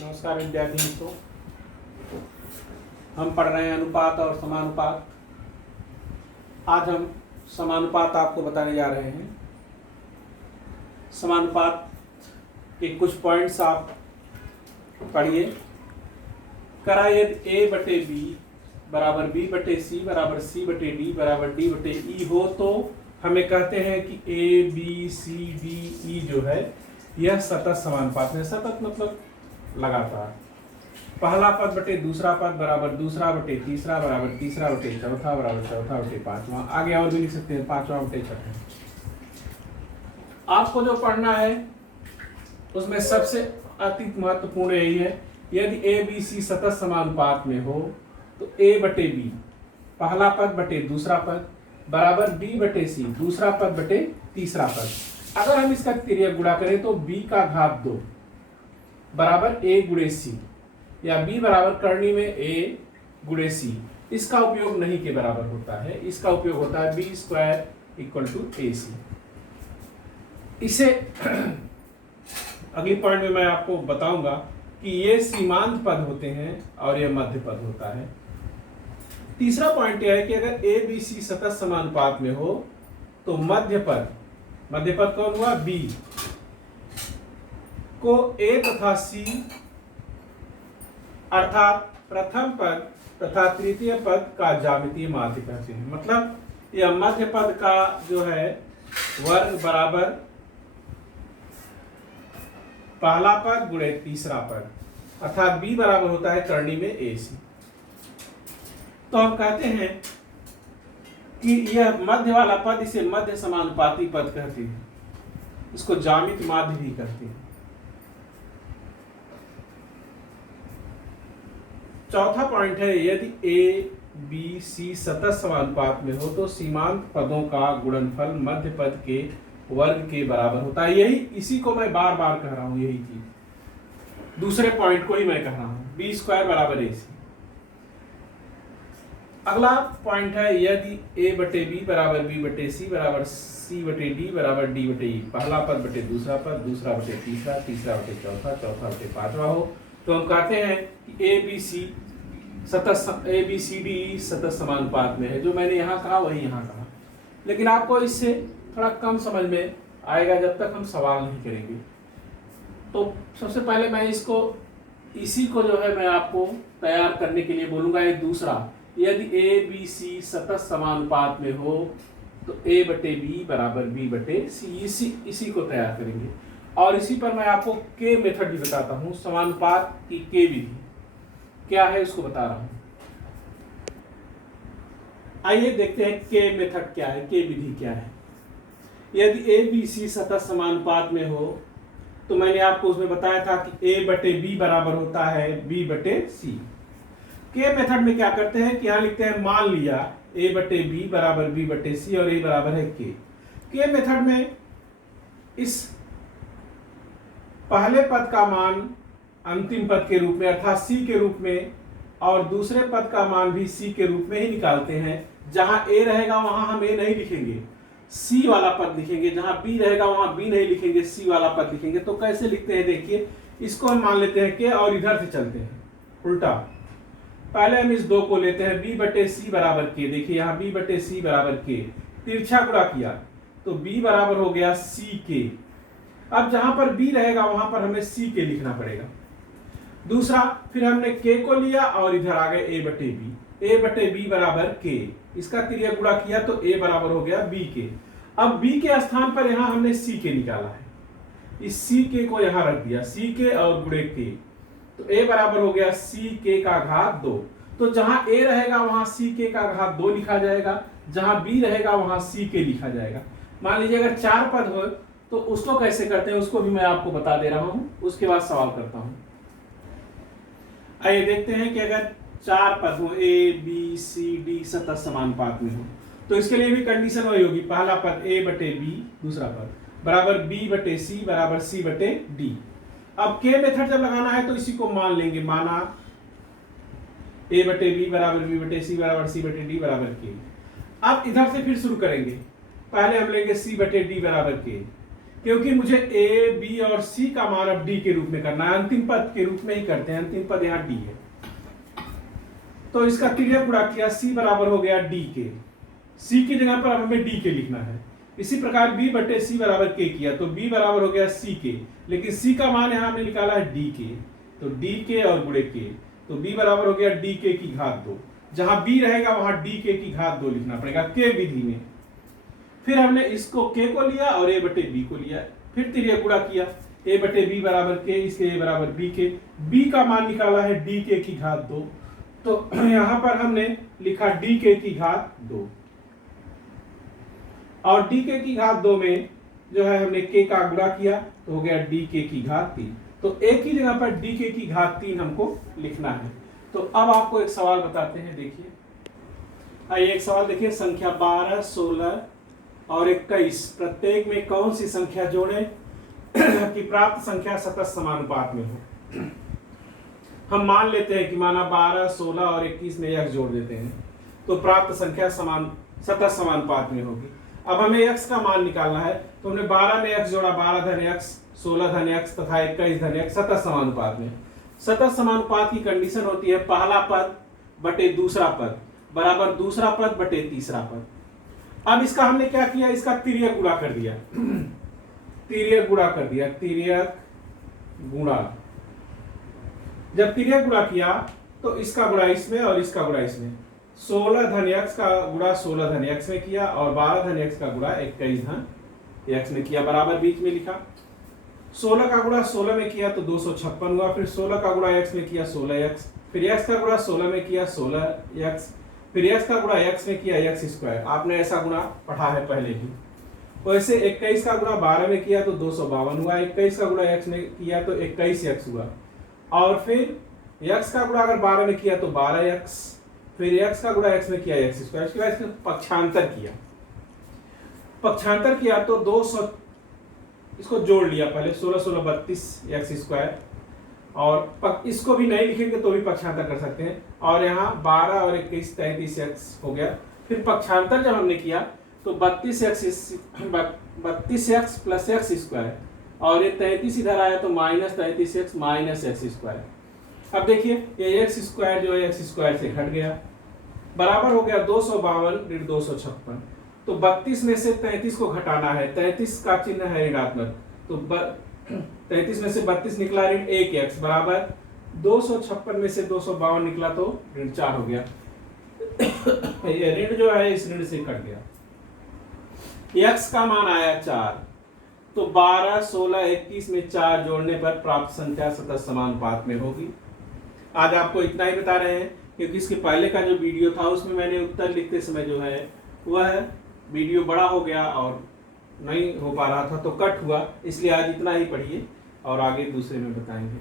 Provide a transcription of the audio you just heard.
नमस्कार विद्यार्थी मित्रों, हम पढ़ रहे हैं अनुपात और समानुपात। आज हम समानुपात आपको बताने जा रहे हैं। समानुपात के कुछ पॉइंट्स आप पढ़िए। करा यदि ए बटे बी बराबर बी बटे सी बराबर सी बटे डी बराबर डी बटे ई हो तो हमें कहते हैं कि A B C D E जो है यह सतत समानुपात है। सतत मतलब लगातार। पहला पद बटे दूसरा पद बराबर दूसरा बटे तीसरा बराबर तीसरा बटे चौथा बराबर चौथा बटे पांचवा। आगे और भी लिख सकते हैं, पांचवा बटे छठा। आपको जो पढ़ना है उसमें सबसे अति महत्वपूर्ण यही है, यदि ए बी सी सतत समानुपात में हो तो ए बटे बी पहला पद बटे दूसरा पद बराबर बी बटे सी दूसरा पद बटे तीसरा पद। अगर हम इसका तिर्यक गुणा करें तो b का घात 2 बराबर a गुणे सी, या b बराबर करनी में a गुणे सी। इसका उपयोग नहीं के बराबर होता है, इसका उपयोग होता है b स्क्वायर इक्वल टू ए सी। इसे अगली पॉइंट में मैं आपको बताऊंगा कि ये सीमांत पद होते हैं और ये मध्य पद होता है। तीसरा पॉइंट यह है कि अगर ए बी सी सतत समानुपात में हो तो मध्य पद कौन हुआ, b को a तथा c अर्थात प्रथम पद तथा तृतीय पद का ज्यामितीय माध्य कहते हैं। मतलब यह मध्य पद का जो है वर्ग बराबर पहला पद गुणे तीसरा पद, अर्थात b बराबर होता है करनी में ac। तो हम कहते हैं कि यह मध्य वाला पद, इसे मध्य समानुपाती पद कहते हैं, इसको ज्यामितीय माध्य भी कहते हैं। चौथा पॉइंट है, यदि ए बी सी सतत समानुपात में हो तो सीमांत पदों का गुणनफल मध्य पद के वर्ग के बराबर होता है। यही इसी को मैं बार बार कह रहा हूं, यही चीज दूसरे पॉइंट को ही मैं कह रहा हूं, बी स्क्वायर बराबर ए सी। अगला पॉइंट है, यदि ए बटे बी बराबर बी बटे सी बराबर सी बटे डी बराबर डी बटे ई पहला पद बटे दूसरा पद दूसरा बटे तीसरा तीसरा बटे चौथा चौथा बटे पांचवा हो तो हम कहते हैं कि A B C D E सतत समानुपात में है। जो मैंने यहाँ कहा वही यहाँ कहा, लेकिन आपको इससे थोड़ा कम समझ में आएगा जब तक हम सवाल नहीं करेंगे। तो सबसे पहले मैं इसी को जो है मैं आपको तैयार करने के लिए बोलूंगा। ये दूसरा, यदि ए बी सी सतत समानुपात में हो तो ए बटे बी बराबर बी बटे सी, इसी को तैयार करेंगे। और इसी पर मैं आपको के मेथड भी बताता हूं, समानुपात की के विधि क्या है उसको बता रहा हूं। आइए देखते हैं के मेथड क्या है, के विधि क्या है। यदि ए बी सी सतत समानुपात में हो तो मैंने आपको उसमें बताया था कि ए बटे बी बराबर होता है बी बटे सी। के मेथड में क्या करते हैं कि यहां लिखते हैं, मान लिया ए बटे बी बराबर बी बटे सी और ए बराबर है के मेथड में इस पहले पद का मान अंतिम पद के रूप में अर्थात सी के रूप में और दूसरे पद का मान भी सी के रूप में ही निकालते हैं। जहां ए रहेगा वहां हम ए नहीं लिखेंगे, सी वाला पद लिखेंगे। जहां बी रहेगा वहां बी नहीं लिखेंगे, सी वाला पद लिखेंगे। तो कैसे लिखते हैं देखिए, इसको हम मान लेते हैं के और इधर से चलते हैं उल्टा। पहले हम इस दो को लेते हैं, बी बटे सी बराबर के। देखिए यहाँ बी बटे सी बराबर के, तिरछा गुणा किया तो बी बराबर हो गया सी के। अब जहां पर बी रहेगा वहां पर हमें सी के लिखना पड़ेगा। दूसरा, फिर हमने के को लिया और इधर आ गए ए बटे बी बराबर के। इसका तिर्यक गुणा किया तो ए बराबर हो गया बी के। अब बी के स्थान पर यहां हमने सी के निकाला है, इस सी के को यहां रख दिया, सी के और गुणे के, तो ए बराबर हो गया सी के का घात 2। तो जहां ए रहेगा वहां सी के का घात 2 लिखा जाएगा, जहां बी रहेगा वहां सी के लिखा जाएगा। मान लीजिए अगर 4 पद हो तो उसको कैसे करते हैं उसको भी मैं आपको बता दे रहा हूं, उसके बाद सवाल करता हूं। आइए देखते हैं कि अगर 4 पद हो, ए बी सी डी सतत समानुपात में हो तो इसके लिए भी कंडीशन वही होगी, पहला पद ए बटे बी दूसरा पद बराबर बी बटे सी बराबर सी बटे डी। अब के मेथड जब लगाना है तो इसी को मान लेंगे, माना ए बटे बी बराबर बी बटे सी बराबर सी बटे डी बराबर के। अब इधर से फिर शुरू करेंगे, पहले हम लेंगे सी बटे डी बराबर के, क्योंकि मुझे ए बी और सी का मान अब डी के रूप में करना है, अंतिम पद के रूप में ही करते हैं, अंतिम पद यहाँ डी है। तो इसका तिर्यक गुणा किया, सी बराबर हो गया डी के, सी की जगह पर अब हमें डी के लिखना है। इसी प्रकार बी बटे सी बराबर के किया, तो बी बराबर हो गया सी के, लेकिन सी का मान यहाँ हमने निकाला है डी के, तो डी के और गुणे के, तो बी बराबर हो गया डी के की घात 2। जहां बी रहेगा वहां डी के की घात 2 लिखना पड़ेगा के विधि में। फिर हमने इसको के को लिया और ए बटे बी को लिया, फिर तिर्यक गुणा किया, ए बटे बी बराबर के, इसलिए ए बराबर बी के, बी का मान निकाला है डी के की घात 2, तो यहां पर हमने लिखा डी के की घात 2, और डी के की घात 2 में जो है हमने के का गुणा किया तो हो गया डी के की घात 3। तो ए की जगह पर डी के की घात 3 हमको लिखना है। तो अब आपको एक सवाल बताते हैं, देखिए आइए एक सवाल देखिए, संख्या 12, 16 और 21 प्रत्येक में कौन सी संख्या जोड़ें कि प्राप्त संख्या सतत समानुपात में हो। हम मान लेते हैं कि माना 12, 16 और 21 में x जोड़ देते हैं तो प्राप्त संख्या सतत समानुपात में होगी। अब हमें x का मान निकालना है, तो हमने 12 में x जोड़ा, 12 धन x, 16 धन x तथा 21 धन x सतत समानुपात में। सतत समानुपात की कंडीशन होती है पहला पद बटे दूसरा पद बराबर दूसरा पद बटे तीसरा पद। अब इसका हमने क्या किया, इसका तिर्यक गुणा कर दिया, तिर्यक गुणा कर दिया, तिर्यक गुणा। जब तिर्यक गुणा किया तो इसका गुणा इसमें और इसका गुणा इसमें, 16 धन x का गुणा 16 धन x में किया और 12 धन x का गुणा 21 धन x में किया, बराबर बीच में लिखा। 16 का गुणा 16 में किया तो 256 हुआ, फिर 16 का गुणा x में किया 16x, फिर x का गुणा 16 में किया 16x, फिर x का गुणा x में किया x स्क्वायर। आपने ऐसा गुणा पढ़ा है पहले ही। वैसे 21 का गुणा 12 में किया तो 252 हुआ, 21 का गुणा x में किया तो 21x हुआ, और फिर x का गुणा अगर 12 में किया तो 12x, फिर x का गुणा x में किया x स्क्वायर। इसके बाद इसमें पक्षांतर किया, पक्षांतर किया तो 200, इसको जोड़ लिया पहले, 16 16 32 x स्क्वायर, और इसको भी नहीं लिखेंगे तो भी पक्षांतर कर सकते हैं, और यहाँ 12 और 21 33x हो गया। फिर पक्षांतर जब हमने किया तो 32x प्लस x स्क्वायर, और ये 33 इधर आया तो minus 33x minus x square. अब देखिए ये x स्क्वायर जो है x स्क्वायर से घट गया, बराबर हो गया 252 ऋण 256। तो 32 में से 33 को घटाना है, 33 का चिन्ह है ऋणात्मक, तो 33 में से 32 निकला ऋण 1x, बराबर 256 में से 252 निकला तो ऋण 4 हो गया। ये ऋण जो है इस ऋण से कट गया, x का मान आया 4, तो 12, 16, 21 में 4 जोड़ने पर प्राप्त संख्या सतत समानुपात में होगी। आज आपको इतना ही बता रहे हैं क्योंकि इसके पहले का जो वीडियो था उसमें मैंने उत्तर लिखते समय जो है वह वीडियो बड़ा हो गया और नहीं हो पा रहा था तो कट हुआ, इसलिए आज इतना ही पढ़िए और आगे दूसरे में बताएंगे।